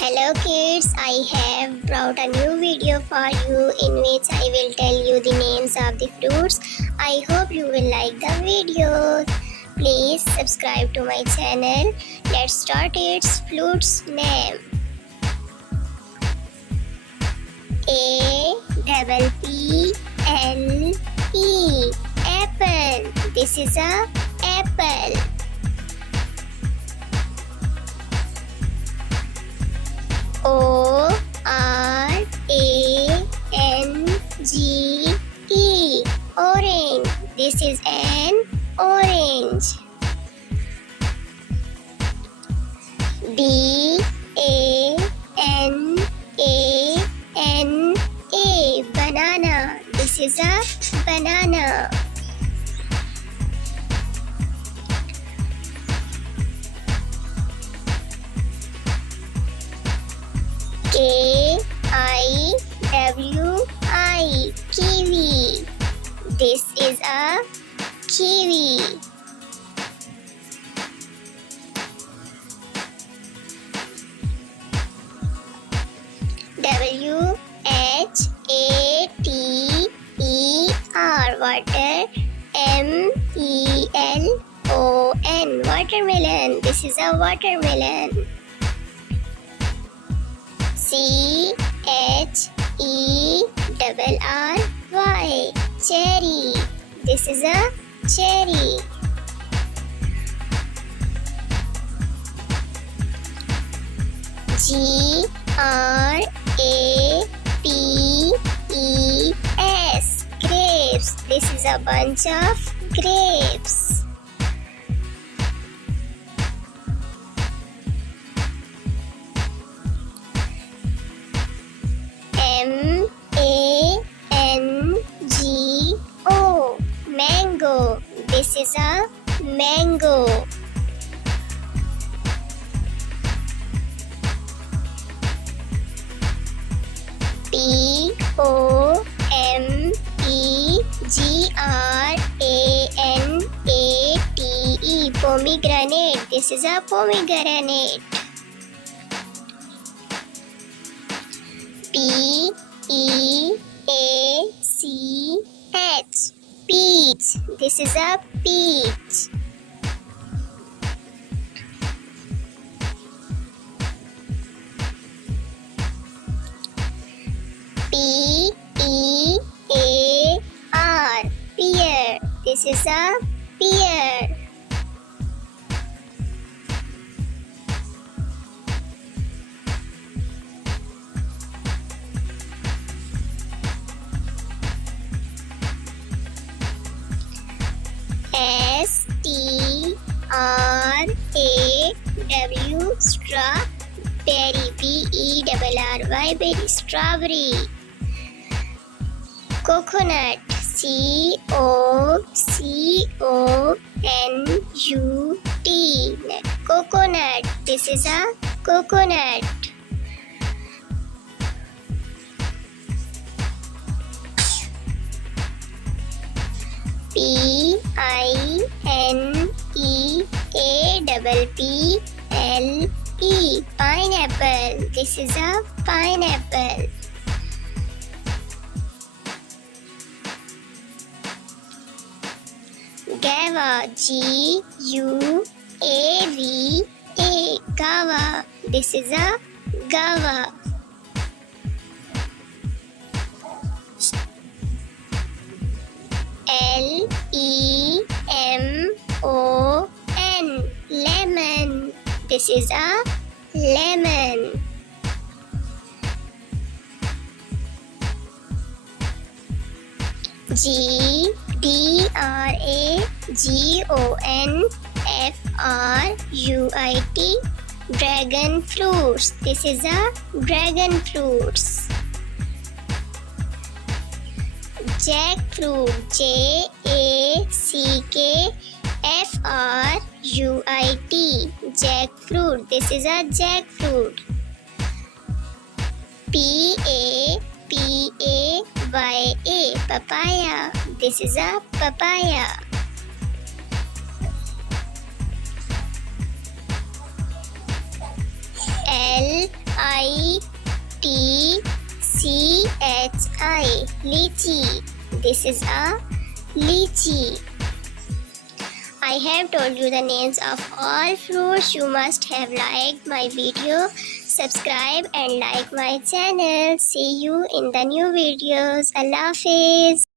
Hello kids, I have brought a new video for you in which I will tell you the names of the fruits. I hope you will like the video. Please subscribe to my channel. Let's start its fruits name. Apple. Apple. This is a apple. Orange. Orange. This is an orange. Banana. Banana. This is a banana. Kiwi. This is a kiwi. Water. Melon. Watermelon. This is a watermelon. Cherry. Cherry. This is a cherry. Grapes. Grapes. This is a bunch of grapes. Mango. This is a mango. Pomegranate. This is a pomegranate. Peach. This is a peach. Pear. This is a pear. Strawberry. Berry. Strawberry. Coconut. Coconut. This is a coconut. Pineapple. This is a pineapple. Guava. Guava. This is a guava. Lemon. This is a lemon. Dragon fruits. This is a dragon fruits. Jackfruit. Jackfruit. This is a jackfruit. Papaya. This is a papaya. Lychee. This is a lychee. I have told you the names of all fruits. You must have liked my video. Subscribe and like my channel. See you in the new videos. Allah Hafiz.